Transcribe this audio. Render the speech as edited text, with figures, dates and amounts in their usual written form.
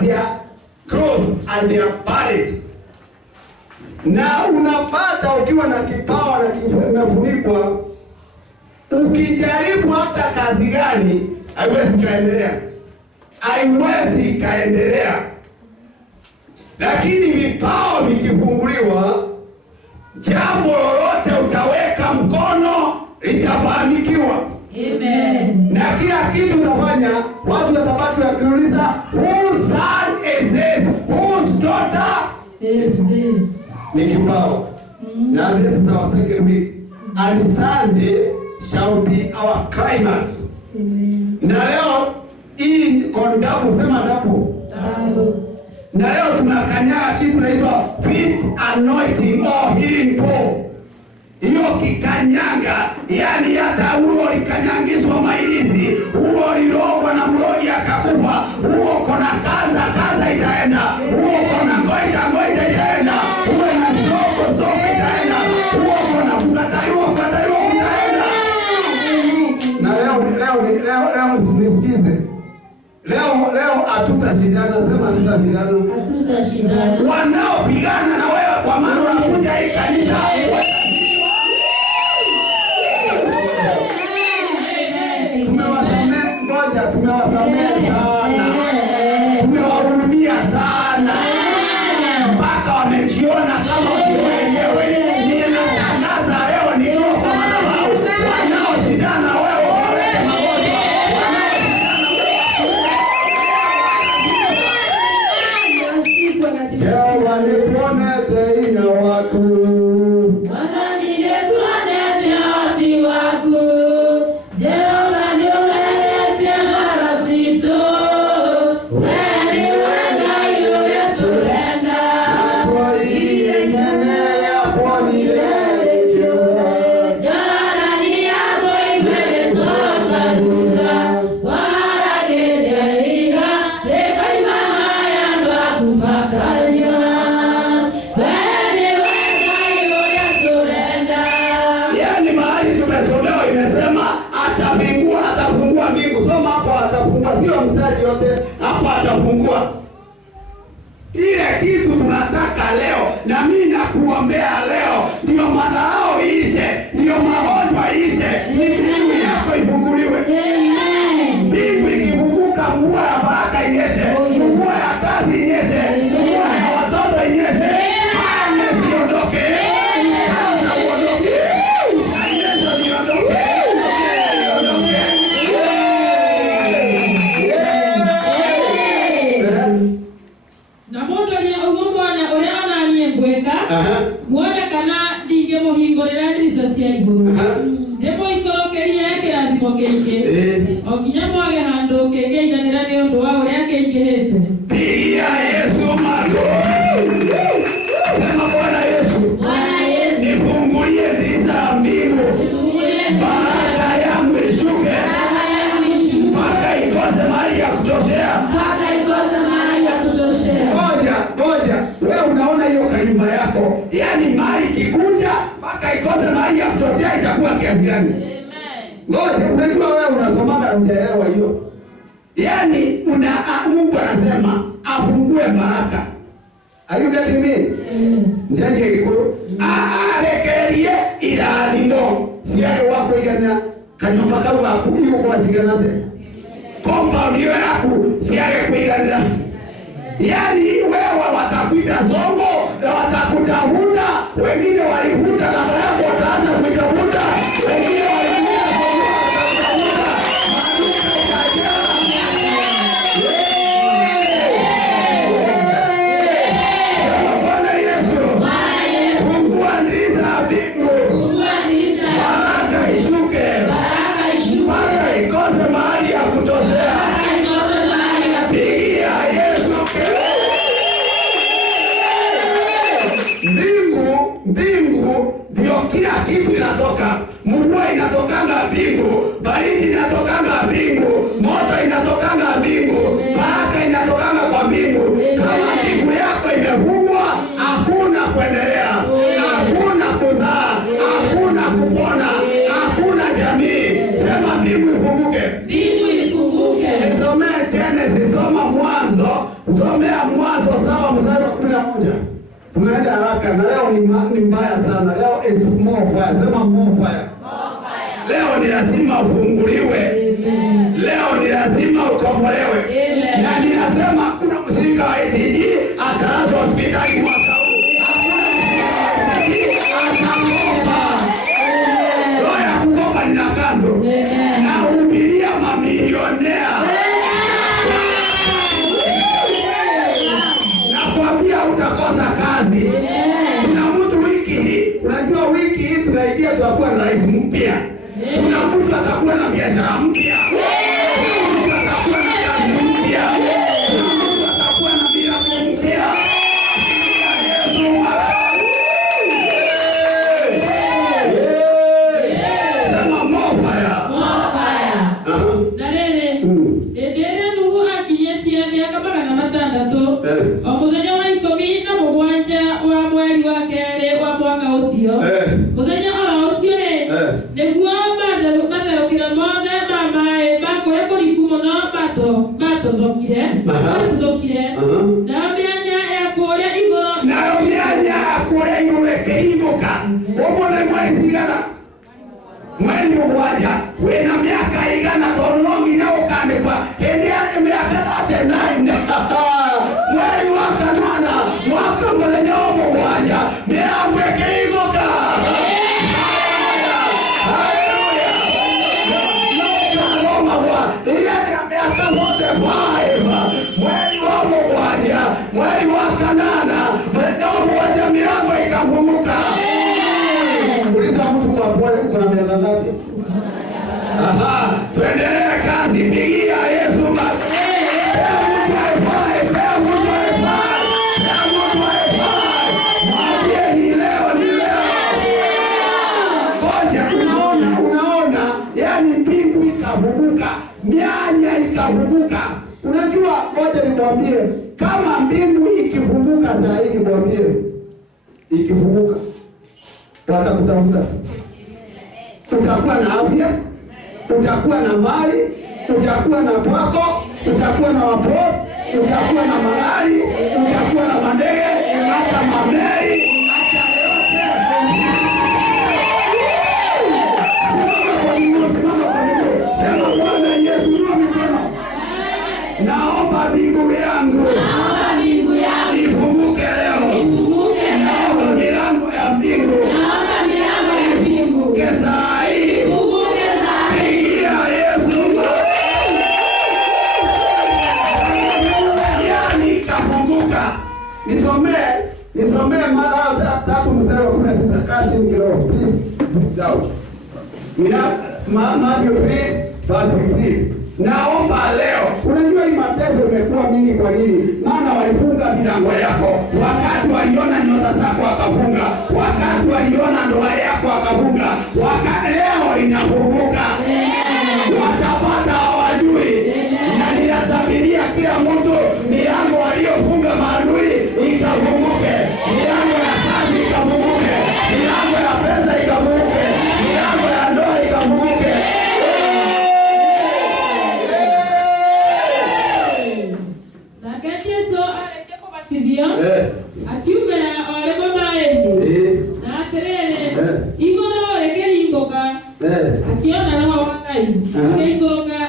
and they are closed and they are buried. Na unapata ukiwa na kipawa na kimefunikwa, ukijaribu hata kazi gani haiwezi kaendelea. Haiwezi kaendelea. Lakini vipawa vikifunguliwa, jambo lolote utaweka mkono litafanikiwa. Amen. Na kila kitu utafanya, watu watabaki wakiuliza, whose son is this? Whose daughter is this? Ni kipawa. Now this is our second week. And Sunday shall be our climax. Amen. Na leo hii kondabu, sema dabu. Na leo tunakanyaga kitu naitwa feet anointing or healing pool. Hiyo kikanyaga, yani hata uo likanyangizwa mailizi, uo lilogwa na mlogi akakufa, uo kona kaza itaenda, uo kona ngoita itaenda, uo na soko itaenda, uo kona kukataliwa utaenda. Na leo nisikize. Leo hatutashindana, sema hatutashindana. Wanaopigana na wewe kwa maana wanakuja hii kanisa. Tumewasamehe sana. Tumewahurumia sana. Mpaka wamejiona kama wenyewe. Ninatangaza leo niko kwa madhabahu. Wanaoshindana wewe waweke magonjwa. Wanaoshindana teina watu. Sio msali yote hapa atafungua. Ile kitu tunataka leo, na mimi nakuombea leo, ndio madharau ishe, ndio magonjwa ishe, ni mbingu yako ifunguliwe. Mbingu ikifunguka, mvua ya baraka inyeshe, mvua ya kazi inyeshe, mvua ya watoto inyeshe. Haya siondoke. Haya uondoke. Haya siondoke. Mwana kana singe muhingo rĩrĩa cia igũrũ. Ndemo ikorokeria kĩrathimo kĩingĩ. O nginya mwage handũ kĩngĩiganĩra nĩ ũndũ wa ũrĩa kĩingĩhĩte. Pigia Yesu makofi. Sema Bwana Yesu. Bwana Yesu. Nifungulie ndiza mbingu. Baraka yangu ishuke. Mpaka ikose mahali ya kutoshea. Ngoja. Wewe unaona hiyo kanyumba yako, yani mali kikuja mpaka ikose mahali ya kutoshea, itakuwa kiasi gani? Ngoja, unajua wewe unasomaga hujaelewa hiyo. Yani Mungu anasema afungue baraka. Are you getting me? Ndiye kiko arekerie irathimo ciake wako igana kanyumba kau gaku igukwa ciganate. Compound hiyo yaku ciake kuiganira. Yani wewe watakuita zongo na watakutafuta, wengine walifuta namba yako wataanza kuitafuta, wengine walifuta zongo watakuta maduka itajaa. Bwana Yesu, fungua ndiza mbingu, baraka ishuke, baraka ikose mahali ya kutoshea. Pigia Yesu kelele. Somea Mwanzo 7 mstari wa 11. Tunaenda haraka na leo ni mbaya sana. Leo is more fire. Sema more fire. Leo ni lazima ufunguliwe. Leo ni lazima ukombolewe. Na ninasema kuna msinga wa ITG atalazwa hospitali mwaka huu. Hakuna msinga wa ITG atakopa. Roho ya kukopa ni nakazo. Na uhubiria mamilionea. Nakwambia utakosa kazi. Kuna mtu wiki hii, unajua wiki hii tunaingia tutakuwa na rais mpya. Kuna mtu atakuwa na biashara mpya. Kuna mtu atakuwa na kazi mpya. Kuna mtu atakuwa na miracle mpya. Yesu sema mofaya. Na lele, edere nuhu akiyetia miaka 600. Omuthenya wa 17 wa mweri wa kerĩ wa mwaka ũcio. Muthenya ũcio nĩguo matherũkĩra mothe ma maĩ ma kũrĩa kũriku mũno matũthũkire. Nayo mĩanya ya kũrĩa igũrũ ĩkĩhingũka. Ũmũthĩ mweri cigana? Mweri mũgwanja. Wĩna mĩaka igana tondũ no nginya ũkandĩkwa hĩndĩ ya mĩaka 39. Mweri wa kanana mwaka mũthenya wa mũgwanja mĩrango ĩkĩhingũka. Mweri wa kanana mwezi wa mmoja milango ikafunguka. Uliza mtu kwa pole kuna miaka ngapi? Tuendelee kazi, pigia Yesu makofi. Unaona, yani mbingu ikafunguka, mianya ikafunguka. Unajua, ngoja nikwambie, kama mbingu ikifunguka saa hii, nikwambie, ikifunguka watakutafuta. Utakuwa na afya, utakuwa na mali, utakuwa na kwako, utakuwa na wapoti, utakuwa na magari, utakuwa na mandege, hata mameli, hata yote. Simama kwa miguu, sema Bwana Yesu, inua mikono. Naomba mbingu yangu ifunguke leo. Naomba milango ya mbingu ifunguke saa hii. Pigia Yesu. Yani ikafunguka. Nisomee Mathayo 3 mstari wa 16. Kaa chini kidogo, please. Sit down. Mathayo 3 verse 16. Naomba leo, unajua hii mateso imekuwa mingi kwa nini? Maana walifunga milango yako. Wakati waliona nyota zako wakafunga. Wakati waliona ndoa yako wakafunga. Wakati leo inafunguka.